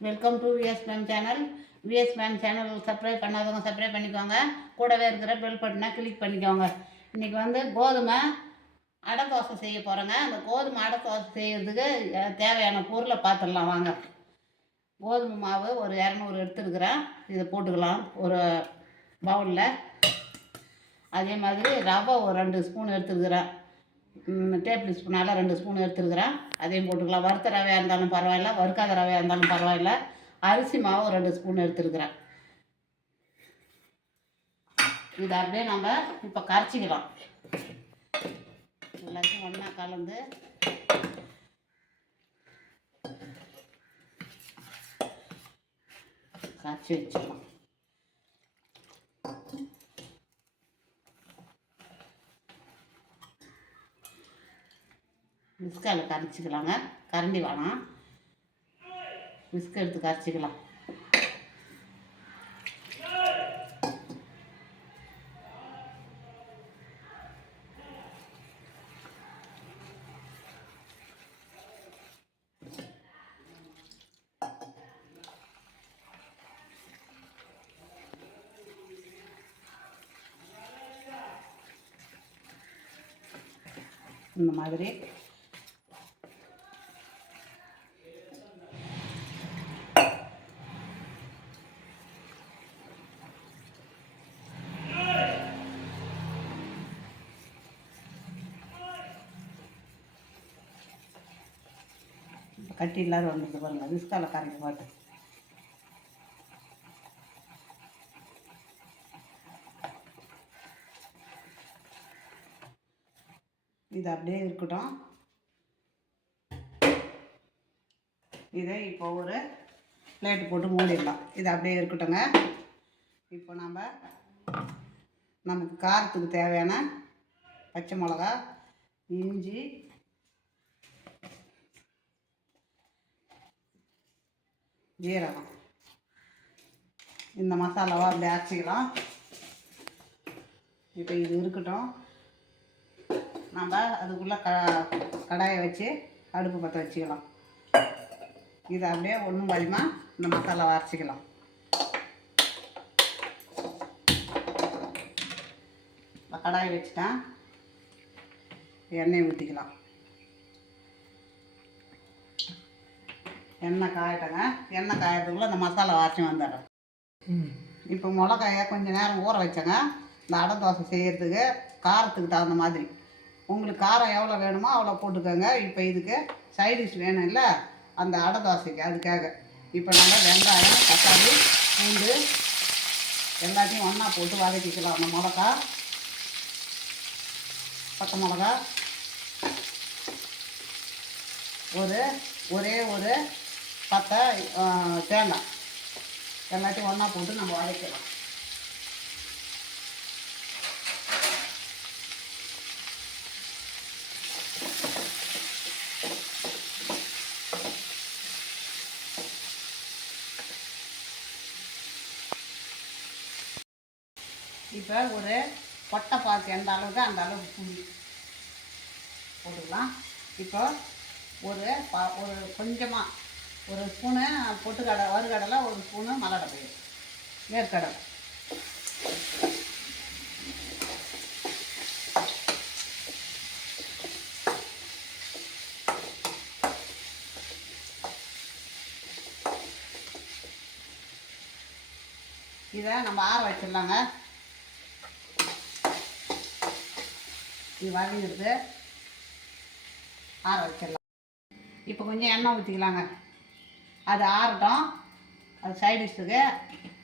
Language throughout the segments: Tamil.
Welcome to VS ma'am channel. VS ma'am channel subscribe பண்ணாதவங்க சப்ஸ்கிரைப் பண்ணிக்கோங்க. கூடவே இருக்கிற பெல் பட்டனை கிளிக் பண்ணிக்கோங்க. இன்றைக்கி கோதுமை அடை தோசை செய்ய போகிறேங்க. அந்த கோதுமை அடை தோசை செய்கிறதுக்கு தேவையான பொருளை பார்த்துடலாம் வாங்க. கோதுமை மாவு ஒரு 200 எடுத்துருக்குறேன். இதை போட்டுக்கலாம் ஒரு பவுலில். அதே மாதிரி ரவை ஒரு 2 ஸ்பூன் எடுத்துருக்குறேன். டேபிள் ஸ்பூனால் 2 ஸ்பூன் எடுத்துருக்குறேன். அதையும் போட்டுக்கலாம். வறுத்த ரவையாக இருந்தாலும் பரவாயில்ல, வறுக்காத ரவையாக இருந்தாலும் பரவாயில்ல. அரிசி மாவு 2 ஸ்பூன் எடுத்துருக்குறேன். இதை அப்படியே நம்ம இப்போ கரைச்சிக்கலாம். எல்லாத்தையும் ஒன்றா கலந்து கரைச்சி வச்சிடலாம். விஸ்காவில் கரைச்சிக்கலாங்க. கரண்டி வேணாம், விஸ்க் எடுத்து கரைச்சிக்கலாம். இந்த மாதிரி கட்டி இல்லாத வந்துட்டு பாருங்கள். விஸ்காவில் கரைச்சி போட்டு இது அப்படியே இருக்கட்டும். இதை இப்போ ஒரு பிளேட்டு போட்டு மூடிடலாம். இது அப்படியே இருக்கட்டுங்க. இப்போ நமக்கு காரத்துக்கு தேவையான பச்சை மிளகா, இஞ்சி, ஜீரகம், இந்த மசாலாவை அப்படி அரைச்சிக்கலாம். இப்போ இது இருக்கட்டும். நம்ம அதுக்குள்ளே கடாயை வச்சு அடுப்பு பற்ற வச்சுக்கலாம். இதை அப்படியே ஒன்றும் பாதிமா இந்த மசாலாவை அரைச்சிக்கலாம். கடாயை வச்சுட்டேன். எண்ணெய் ஊற்றிக்கலாம். எண்ணெய் காயட்டங்க. எண்ணெய் காயறதுக்குள்ளே இந்த மசாலா அரைச்சி வந்துடுறேன். இப்போ மிளகாயை கொஞ்சம் நேரம் ஊற வச்சேங்க. இந்த அடை தோசை செய்கிறதுக்கு காரத்துக்கு தகுந்த மாதிரி உங்களுக்கு காரம் எவ்வளோ வேணுமோ அவ்வளோ போட்டுக்கோங்க. இப்போ இதுக்கு சைடிஷ் வேணும் இல்லை, அந்த அடை தோசைக்கு அதுக்காக இப்போ நம்ம வெங்காயம், தக்காளி, பூண்டு எல்லாத்தையும் ஒன்றா போட்டு வதக்கிக்கலாம். அந்த மிளகா, பச்சை மிளகா, ஒரே ஒரு பத்தை தேங்காய் எல்லாத்தையும் ஒன்றா போட்டு நம்ம வதக்கலாம். இப்போ ஒரு கொட்டை பாக்கு எந்த அளவுக்கு அந்த அளவுக்கு புளி போட்டுக்கலாம். இப்போ ஒரு கொஞ்சமாக ஒரு ஸ்பூனு பொட்டுக்கடலை, வறுக்கடலை, ஒரு ஸ்பூனு மல்லாட்டை பயிர், வேர்க்கடலை, இதை நம்ம ஆற வச்சிடலாங்க. இது வதங்கிடுது, ஆற வச்சிடலாம். இப்போ கொஞ்சம் எண்ணெய் ஊற்றிக்கலாங்க. அது ஆறட்டும். அது சைடிஷ்ஷுக்கு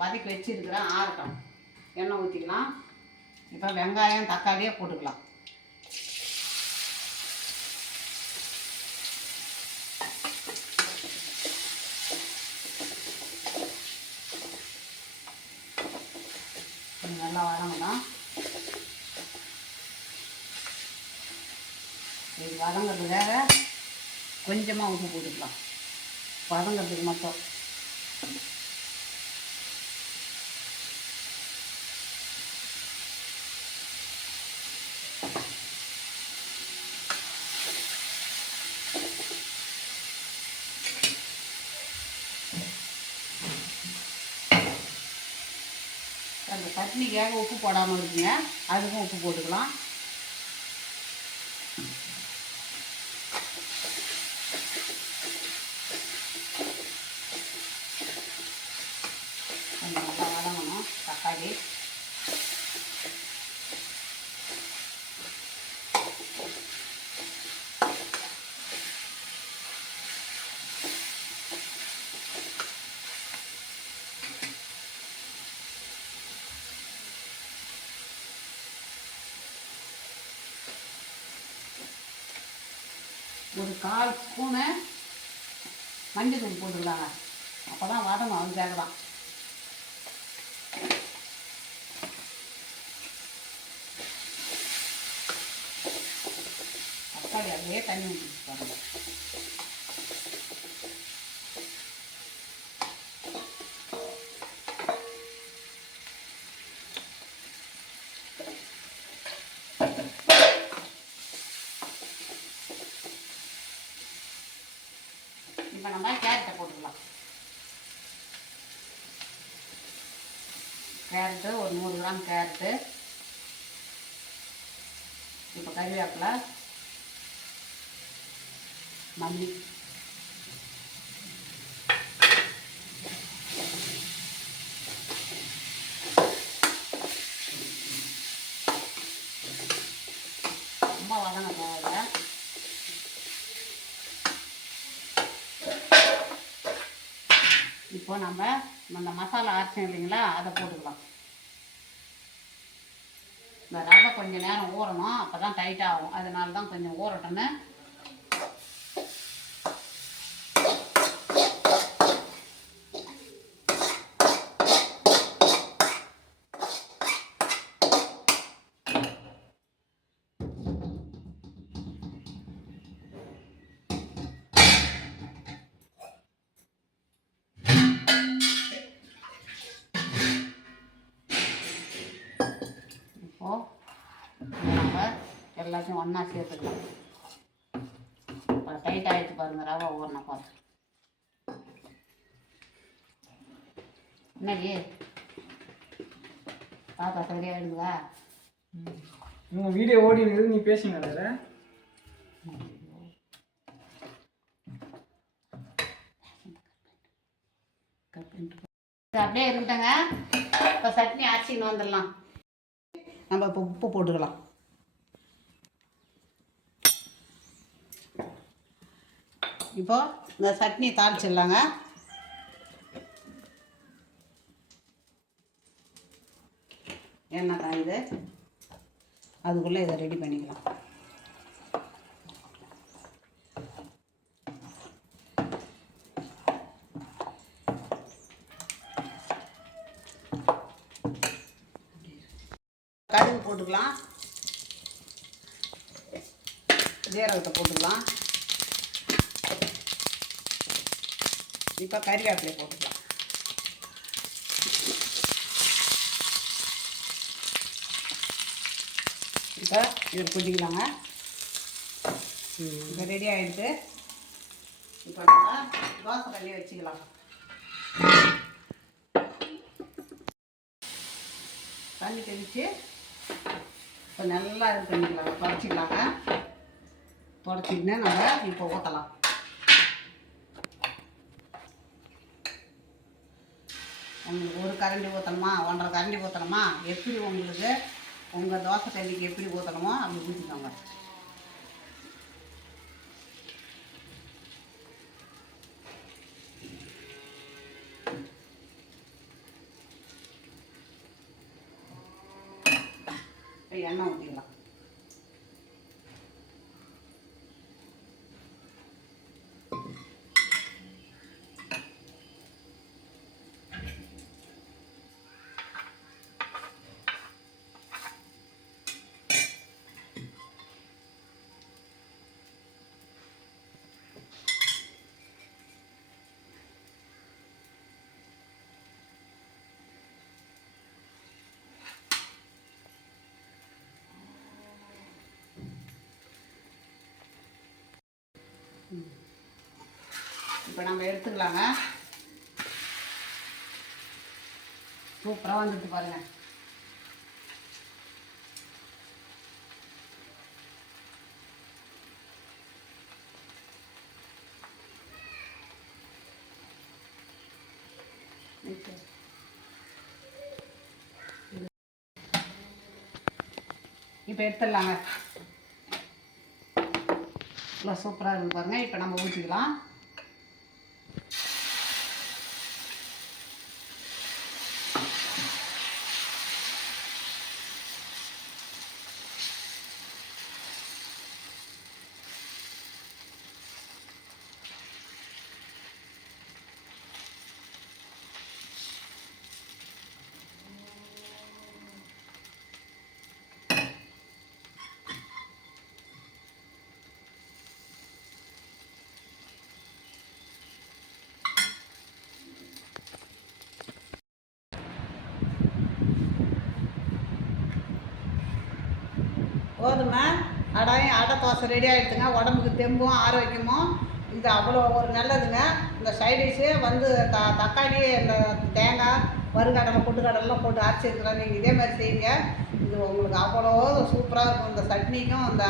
வதக்கி வச்சுருக்குறேன், ஆறட்டும். எண்ணெய் ஊற்றிக்கலாம். இப்போ வெங்காயம், தக்காளியே போட்டுக்கலாம். கொஞ்சம் நல்லா வதங்கணும். இது வதங்கிறதுக்காக கொஞ்சமாக உப்பு போட்டுக்கலாம், வதங்கிறதுக்கு மட்டும். அந்த சட்னிக்காக உப்பு போடாமல் இருக்குங்க, அதுக்கும் உப்பு போட்டுக்கலாம். கொஞ்சம் நல்லா வதங்கணும் தக்காளி. ஒரு 1/4 ஸ்பூனு மஞ்சள் தூள் போட்டுக்கலாங்க, அப்போ தான் வதங்கும், அதுக்காக தான். தக்காளி அப்படியே தண்ணி ஊற்றிட்டு பாருங்க. இப்போ நம்ம கேரட்டை போட்டுக்கலாம். கேரட்டு ஒரு 100 கிராம் கேரட்டு. இப்போ கறிவேப்பிலை, மல்லி, ரொம்ப வதங்க தேவையில்லை. இப்போ நம்ம அந்த மசாலா அரைச்சோம் இல்லைங்களா, அதை போட்டுக்கலாம். இந்த ரவை கொஞ்சம் நேரம் ஊறணும், அப்போ தான் டைட்டாக ஆகும், அதனால தான் கொஞ்சம் ஊறட்டும்னு. நம்ம எல்லாத்தையும் ஒன்றா சேர்த்துக்கலாம். டைட் ஆகிடுச்சு பாருங்கள், ரவை ஊறின பார்த்து. என்னடி பார்த்தா சரியாயிடுதா? வீடியோ ஓடி இருக்குது, நீ பேசினா அப்படியே இருக்கட்டங்க. இப்போ சட்னி அரைச்சின்னு வந்துடலாம். நம்ம இப்போ உப்பு போட்டுக்கலாம். இப்போ இந்த சட்னி தாளிச்சிடலாங்க. எண்ணெய் காயுது, அதுக்குள்ளே இதை ரெடி பண்ணிக்கலாம். கடுகு போட்டுக்கலாம், ஜீரகத்தை போட்டுக்கலாம். இப்போ கறிவேப்பிலை போட்டுக்கலாம். இப்போ இதை கொட்டிக்கலாங்க. இப்போ ரெடி ஆகிடுது. இப்போ நம்ம தோசை கல்லையே வச்சுக்கலாம். தண்ணி தெளித்து இப்போ நல்லா இது பண்ணிக்கலாங்க, தொடச்சிக்கலாங்க. தொடச்சிக்கின்னு நம்ம இப்போ ஊற்றலாம். உங்களுக்கு 1 கரண்டி ஊற்றணுமா, 1.5 கரண்டி ஊற்றணுமா, எப்படி உங்களுக்கு உங்கள் தோசை கல்லிக்கு எப்படி ஊற்றணுமோ அப்படி ஊற்றிக்கோங்க. இப்போ எண்ணெய் ஊற்றிக்கலாம். இப்போ நம்ம எடுத்துக்கலாங்க. சூப்பராக வந்துட்டு பாருங்கள். இப்போ எடுத்துடலாங்க. இவ்வளோ சூப்பராக இருக்குது பாருங்கள். இப்போ நம்ம ஊற்றிக்கலாம். கோதுமை அடை தோசை ரெடி ஆகிடுதுங்க. உடம்புக்கு தெம்பும் ஆரோக்கியமும் இது அவ்வளோ ஒரு நல்லதுங்க. இந்த சைடிஷ்ஷு வந்து தக்காளி, இந்த தேங்காய், வறுகடலை, பொட்டுக்கடலாம் போட்டு அரைச்சிருக்கிறேன். நீங்கள் இதே மாதிரி செய்யுங்க. இது உங்களுக்கு அவ்வளோ சூப்பராக இருக்கும். இந்த சட்னிக்கும் இந்த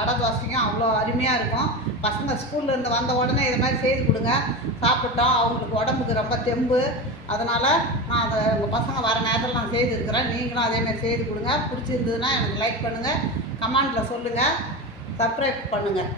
அடை தோசைக்கும் அவ்வளோ அருமையாக இருக்கும். பசங்க ஸ்கூல்லேருந்து வந்த உடனே இது மாதிரி செய்து கொடுங்க. சாப்பிட்டோம், அவங்களுக்கு உடம்புக்கு ரொம்ப தெம்பு. அதனால் நான் அதை உங்கள் பசங்க வர நேரத்தில் நான் செய்துருக்கிறேன். நீங்களும் அதேமாதிரி செய்து கொடுங்க. பிடிச்சிருந்ததுன்னா எனக்கு லைக் பண்ணுங்கள், கமெண்டில் சொல்லுங்கள், சப்ஸ்கிரைப் பண்ணுங்கள்.